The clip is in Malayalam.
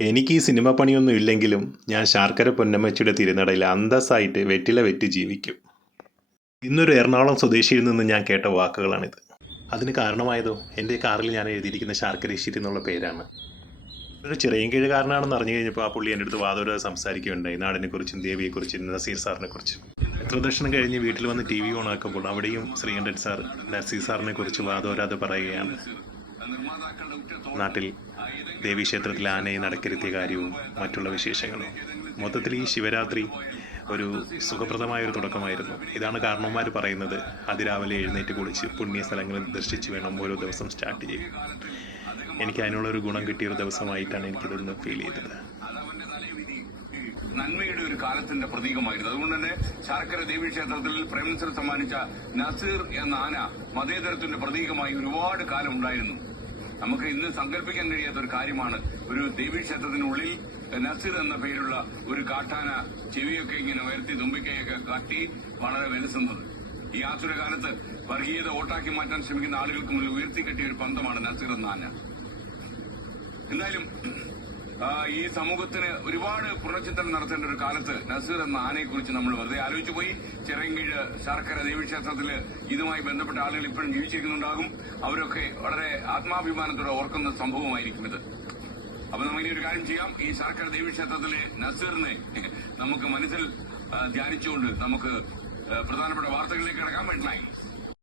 എനിക്ക് ഈ സിനിമ പണിയൊന്നും ഇല്ലെങ്കിലും ഞാൻ ശാർക്കര പൊന്നമ്മച്ചിയുടെ തിരുനടയിൽ അന്തസ്സായിട്ട് വെറ്റില വെറ്റി ജീവിക്കും. ഇന്നൊരു എറണാകുളം സ്വദേശിയിൽ നിന്ന് ഞാൻ കേട്ട വാക്കുകളാണിത്. അതിന് കാരണമായതോ എൻ്റെ കാറിൽ ഞാൻ എഴുതിയിരിക്കുന്ന ശാർക്കരേശ്ശേരി എന്നുള്ള പേരാണ്. ഒരു ചിറയൻകീഴുകാരനാണെന്ന് അറിഞ്ഞു കഴിഞ്ഞപ്പോൾ ആ പുള്ളി എൻ്റെ അടുത്ത് വാദോടെ സംസാരിക്കുകയുണ്ടായി, നാടിനെക്കുറിച്ചും ദേവിയെക്കുറിച്ചും നസീർ സാറിനെക്കുറിച്ചും. എത്ര ദർശനം കഴിഞ്ഞ് വീട്ടിൽ വന്ന് ടി വി ഓൺ ആക്കുമ്പോൾ അവിടെയും ശ്രീകണ്ഠൻ സാർ നസീർ സാറിനെ കുറിച്ച് വാദോരാതെ പറയുകയാണ്. നാട്ടിൽ ദേവീക്ഷേത്രത്തിൽ ആനയെ നടക്കരുത്തിയ കാര്യവും മറ്റുള്ള വിശേഷങ്ങളും. മൊത്തത്തിൽ ഈ ശിവരാത്രി ഒരു സുഖപ്രദമായൊരു തുടക്കമായിരുന്നു. ഇതാണ് കാരണവന്മാർ പറയുന്നത്, അതിരാവിലെ എഴുന്നേറ്റ് കുളിച്ച് പുണ്യ സ്ഥലങ്ങൾ ദർശിച്ച് വേണം ഓരോ ദിവസം സ്റ്റാർട്ട് ചെയ്യും. എനിക്ക് അതിനുള്ളൊരു ഗുണം കിട്ടിയൊരു ദിവസമായിട്ടാണ് എനിക്കിതൊന്ന് ഫീൽ ചെയ്തത്. നന്മയുടെ ഒരു കാലത്തിന്റെ പ്രതീകമായിരുന്നു. അതുകൊണ്ട് തന്നെ ശാർക്കര ദേവീക്ഷേത്രത്തിൽ പ്രൈം മിനിസ്റ്റർ സമ്മാനിച്ച നസീർ എന്ന ആന മതേതരത്തിന്റെ പ്രതീകമായി ഒരുപാട് കാലം ഉണ്ടായിരുന്നു. നമുക്ക് ഇന്ന് സങ്കല്പിക്കാൻ കഴിയാത്ത ഒരു കാര്യമാണ് ഒരു ദേവീക്ഷേത്രത്തിനുള്ളിൽ നസീർ എന്ന പേരുള്ള ഒരു കാട്ടാന ചെവിയൊക്കെ ഇങ്ങനെ ഉയർത്തി തുമ്പിക്കൈയൊക്കെ കാട്ടി വളരെ വിലസുന്നത്. ഈ ആസുരകാലത്ത് വർഗീയത വോട്ടാക്കി മാറ്റാൻ ശ്രമിക്കുന്ന ആളുകൾക്ക് മുന്നിൽ ഉയർത്തിക്കെട്ടിയ ഒരു പന്തമാണ് നസീർ എന്ന ആന. എന്തായാലും ഈ സമൂഹത്തിന് ഒരുപാട് പുനർചിന്തനം നടത്തേണ്ട ഒരു കാലത്ത് നസീർ എന്ന ആനയെക്കുറിച്ച് നമ്മൾ വെറുതെ ആലോചിച്ചു പോയി. ചിറയൻകീഴ് ശാർക്കര ദേവീക്ഷേത്രത്തില് ഇതുമായി ബന്ധപ്പെട്ട ആളുകൾ ഇപ്പോഴും ജീവിച്ചിരിക്കുന്നുണ്ടാകും. അവരൊക്കെ വളരെ ആത്മാഭിമാനത്തോടെ ഓർക്കുന്ന സംഭവമായിരിക്കും ഇത്. അപ്പൊ നമുക്ക് ഒരു കാര്യം ചെയ്യാം, ഈ ശാർക്കര ദേവീക്ഷേത്രത്തിലെ നസീറിനെ നമുക്ക് മനസ്സിൽ ധ്യാനിച്ചുകൊണ്ട് നമുക്ക് പ്രധാനപ്പെട്ട വാർത്തകളിലേക്ക് കിടക്കാൻ പറ്റില്ല.